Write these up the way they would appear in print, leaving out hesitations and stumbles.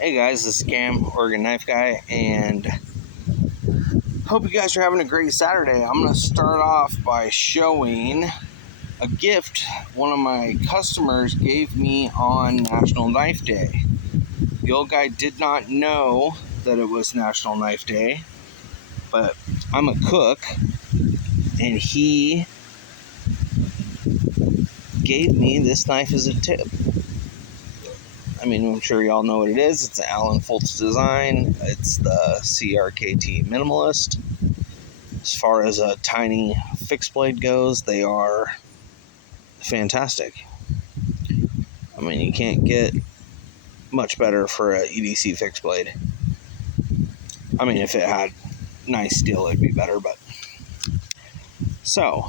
Hey guys, this is Cam, Oregon Knife Guy, and hope you guys are having a great Saturday. I'm going to start off by showing a gift one of my customers gave me on National Knife Day. The old guy did not know that it was National Knife Day, but I'm a cook, and he gave me this knife as a tip. I mean, I'm sure y'all know what it is. It's an Alan Foltz design. It's the CRKT Minimalist. As far as a tiny fixed blade goes, they are fantastic. I mean, you can't get much better for a EDC fixed blade. I mean, if it had nice steel, it'd be better, but... So,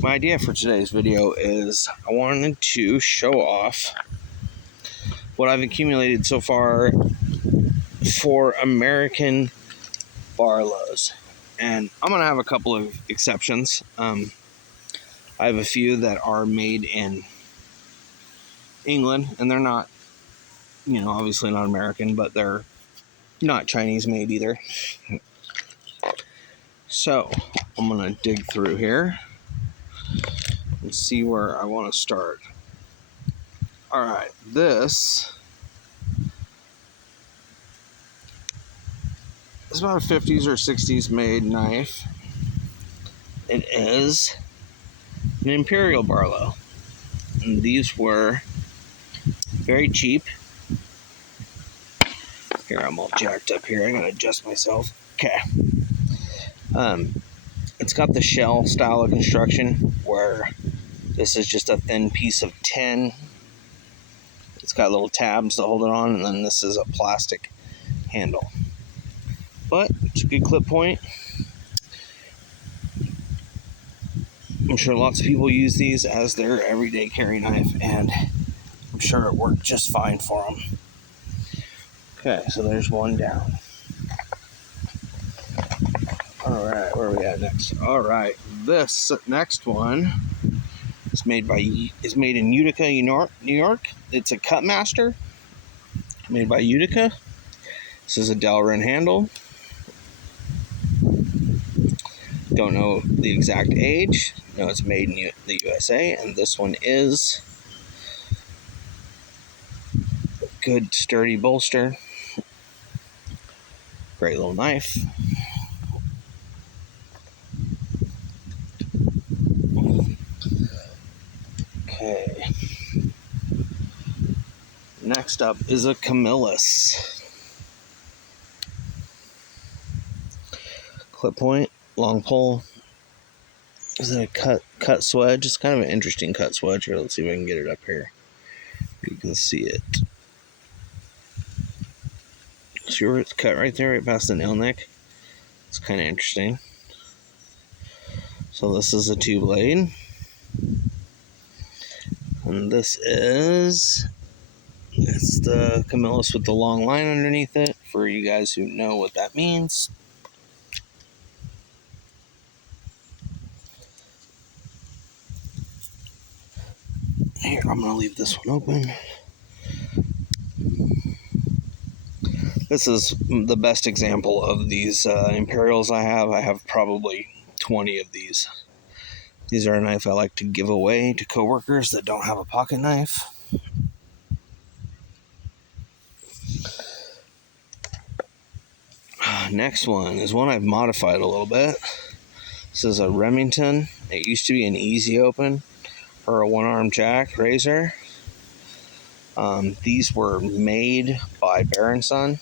my idea for today's video is I wanted to show off what I've accumulated so far for American barlows. And I'm going to have a couple of exceptions. I have a few that are made in England, and they're not, obviously not American, but they're not Chinese made either. So, I'm going to dig through here and see where I want to start. Alright, this is about a 50s or 60s made knife. It is an Imperial Barlow. And these were very cheap. Here, I'm all jacked up here. I gotta adjust myself. Okay. It's got the shell style of construction where this is just a thin piece of tin. It's got little tabs to hold it on, and then this is a plastic handle. But it's a good clip point. I'm sure lots of people use these as their everyday carry knife, and I'm sure it worked just fine for them. Okay, so there's one down. Alright, where are we at next? Alright, this next one is made in Utica, New York. It's a Cutmaster made by Utica. This is a Delrin handle. Don't know the exact age. No, it's made in the USA, and this one is a good sturdy bolster. Great little knife. Okay. Next up is a Camillus. Clip point, long pole. Is it a cut swedge? It's kind of an interesting cut swedge. Here, let's see if I can get it up here. You can see it. Sure, it's cut right there, right past the nail neck. It's kind of interesting. So this is a 2-blade. And it's the Camillus with the long line underneath it, for you guys who know what that means. Here, I'm going to leave this one open. This is the best example of these Imperials I have. I have probably 20 of these. These are a knife I like to give away to coworkers that don't have a pocket knife. Next one is one I've modified a little bit. This is a Remington. It used to be an easy open or a one-arm jack razor. These were made by Bear & Son.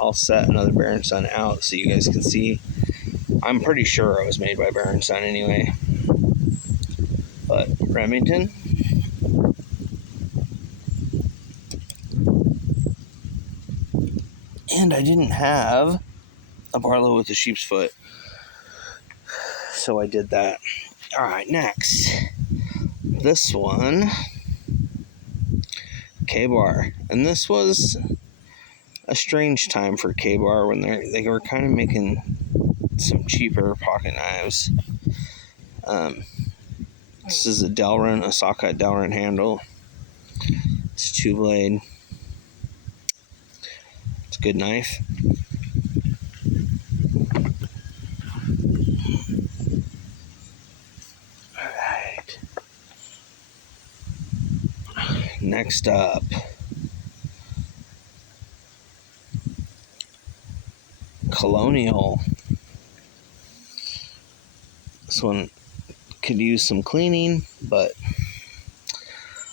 I'll set another Bear & Son out so you guys can see. I'm pretty sure it was made by Bear & Son anyway. But Remington. And I didn't have a Barlow with a sheep's foot, so I did that. Alright, next. This one, K-Bar. And this was a strange time for K-Bar when they were kind of making some cheaper pocket knives. This is a Delrin, a socket Delrin handle. It's 2-blade. It's a good knife. Alright. Next up, Colonial. This one could use some cleaning, but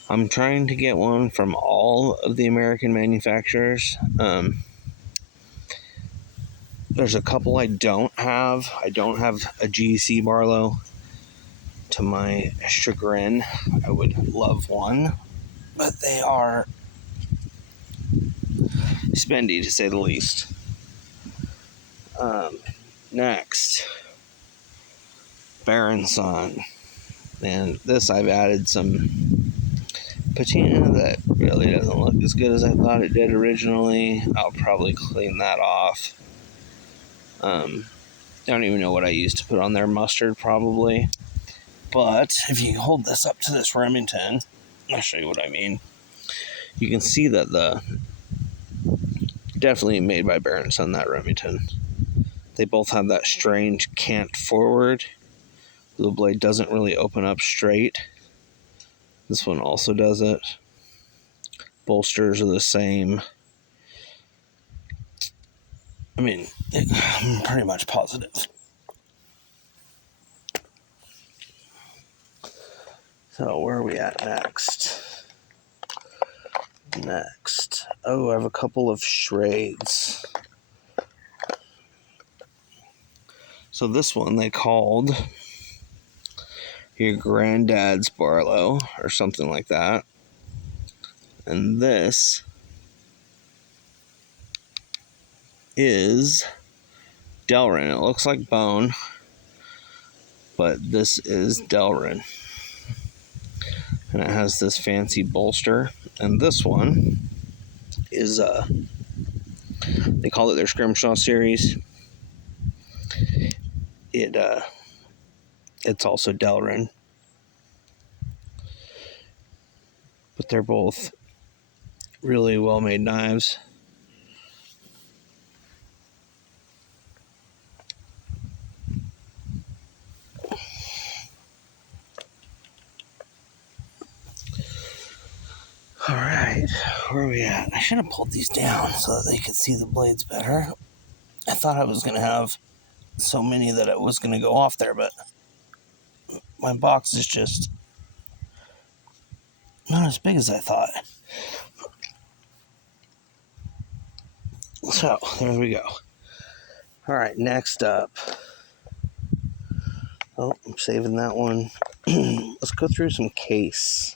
I'm trying to get one from all of the American manufacturers. There's a couple I don't have. I don't have a GC Barlow. To my chagrin, I would love one, but they are spendy to say the least. Next, Baronson. And this I've added some patina that really doesn't look as good as I thought it did originally. I'll probably clean that off. I don't even know what I used to put on there. Mustard, probably. But if you hold this up to this Remington, I'll show you what I mean. You can see that definitely made by Baronson, that Remington. They both have that strange cant forward. The blade doesn't really open up straight. This one also does it. Bolsters are the same. I mean, I'm pretty much positive. So where are we at next? Oh, I have a couple of Schrades. So this one they called your granddad's Barlow or something like that. And this is Delrin. It looks like bone, but this is Delrin. And it has this fancy bolster. And this one is, they call it their Scrimshaw series. It's also Delrin. But they're both really well-made knives. Alright, where are we at? I should have pulled these down so that they could see the blades better. I thought I was going to have so many that it was going to go off there, but my box is just not as big as I thought. So, there we go. Alright, next up. Oh, I'm saving that one. Let's go through some case.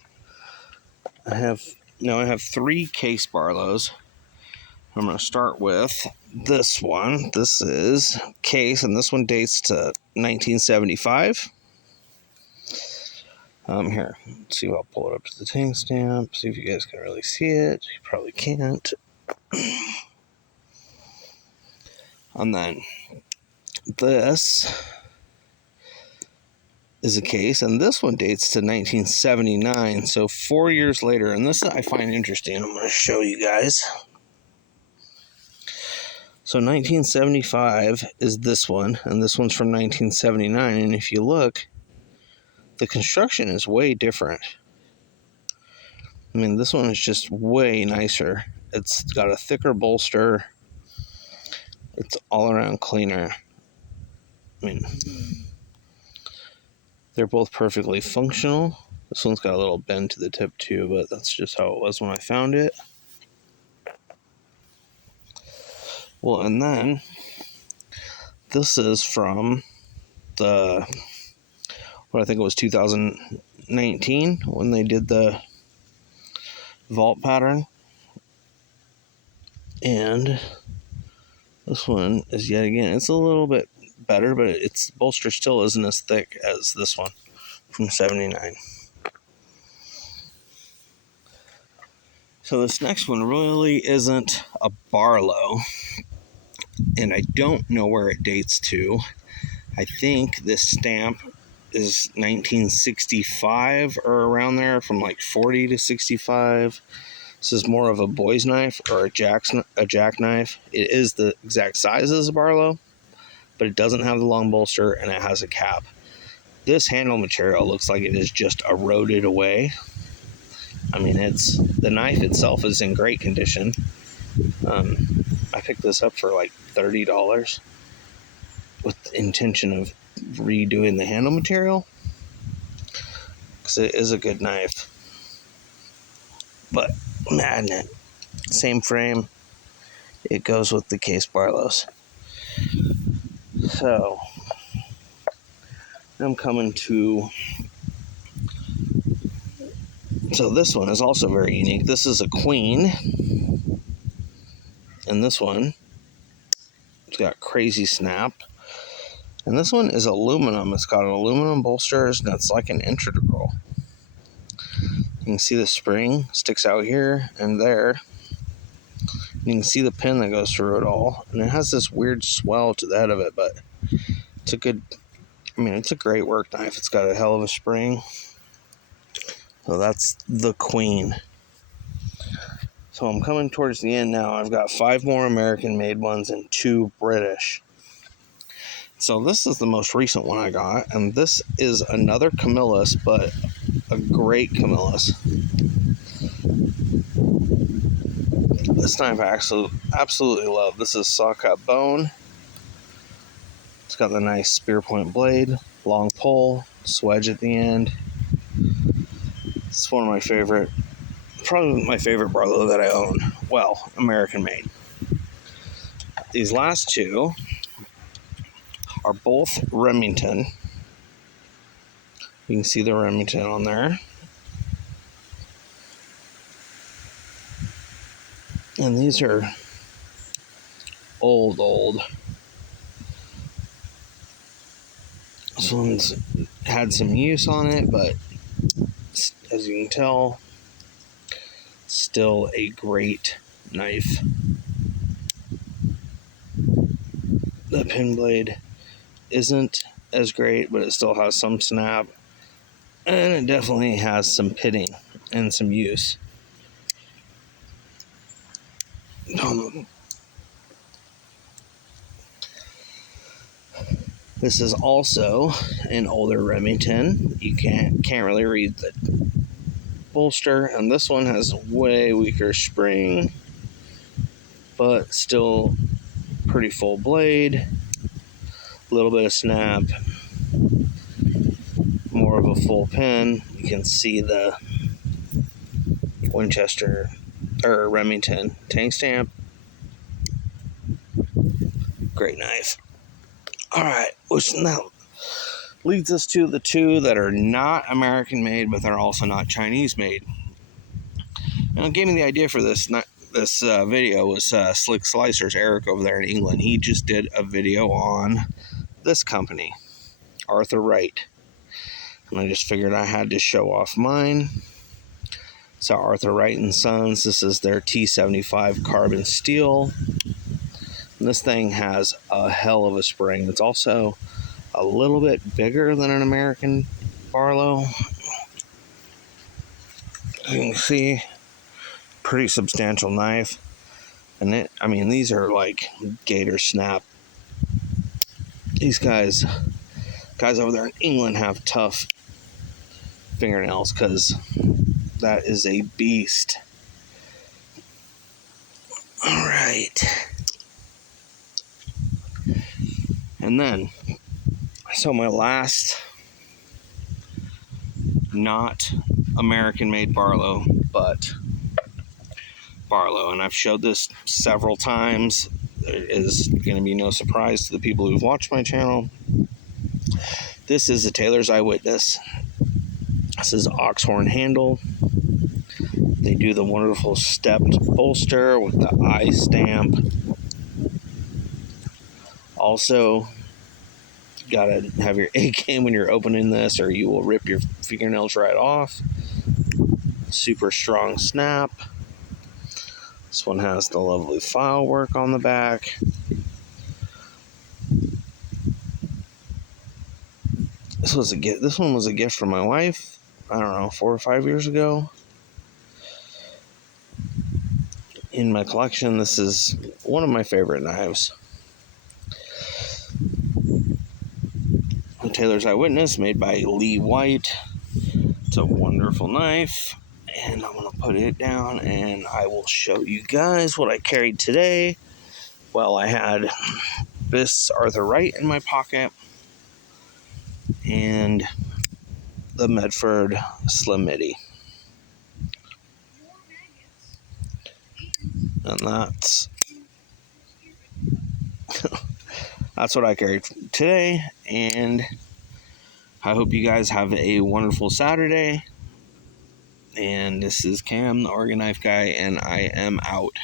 I have 3 case Barlows. I'm going to start with this one. This is case, and this one dates to 1975. Here, let's see if I'll pull it up to the tank stamp, see if you guys can really see it. You probably can't. And then this is a case, and this one dates to 1979, so 4 years later. And this I find interesting. I'm going to show you guys. So 1975 is this one, and this one's from 1979. And if you look, the construction is way different. I mean, this one is just way nicer. It's got a thicker bolster. It's all around cleaner. I mean, they're both perfectly functional. This one's got a little bend to the tip too, but that's just how it was when I found it. Well, and then this is from what I think it was 2019 when they did the vault pattern. And this one is yet again, it's a little bit better, but its bolster still isn't as thick as this one from 79. So this next one really isn't a Barlow, and I don't know where it dates to. I think this stamp is 1965 or around there, from like 40 to 65. This is more of a boy's knife or a jackknife. It is the exact size as a Barlow, but it doesn't have the long bolster and it has a cap. This handle material looks like it is just eroded away. I mean, the knife itself is in great condition. I picked this up for like $30 with the intention of redoing the handle material because it is a good knife. But magnet, same frame, it goes with the case Barlows. So I'm coming to, so this one is also very unique. This is a queen, and this one, it's got crazy snap. And this one is aluminum. It's got an aluminum bolsters, and it's like an integral. You can see the spring sticks out here and there. You can see the pin that goes through it all. And it has this weird swell to the head of it, but it's a good, it's a great work knife. It's got a hell of a spring. So that's the queen. So I'm coming towards the end now. I've got 5 more American-made ones and 2 British. So this is the most recent one I got, and this is another Camillus, but a great Camillus. This knife I absolutely love. This is saw-cut bone. It's got the nice spear point blade, long pull, swedge at the end. It's one of my favorite, probably my favorite Barlow that I own. Well, American-made. These last 2 are both Remington. You can see the Remington on there. And these are old. This one's had some use on it, but as you can tell, still a great knife. The pin blade isn't as great, but it still has some snap, and it definitely has some pitting and some use. This is also an older Remington. You can't really read the bolster, and this one has way weaker spring, but still pretty full blade. A little bit of snap, more of a full pin. You can see the Winchester or Remington tank stamp. Great knife. Alright, which now leads us to the 2 that are not American made, but they're also not Chinese made. And what gave me the idea for this video was Slick Slicers, Eric over there in England. He just did a video on this company, Arthur Wright. And I just figured I had to show off mine. So Arthur Wright and Sons, this is their T75 carbon steel. And this thing has a hell of a spring. It's also a little bit bigger than an American Barlow. You can see, pretty substantial knife. And these are like gator snap. These guys over there in England have tough fingernails because that is a beast. All right. And then, so my last not American-made Barlow, but Barlow, and I've showed this several times. It is going to be no surprise to the people who've watched my channel. This is a Taylor's Eyewitness. This is oxhorn handle. They do the wonderful stepped bolster with the eye stamp. Also, gotta have your A game when you're opening this, or you will rip your fingernails right off. Super strong snap. This one has the lovely file work on the back. This one was a gift from my wife. I don't know, 4 or 5 years ago. In my collection, this is one of my favorite knives. Taylor's Eyewitness, made by Lee White. It's a wonderful knife. And I'm going to put it down and I will show you guys what I carried today. Well, I had this Arthur Wright in my pocket and the Medford Slim Midi. And that's what I carried today. And I hope you guys have a wonderful Saturday. And this is Cam, the Oregon Knife Guy, and I am out.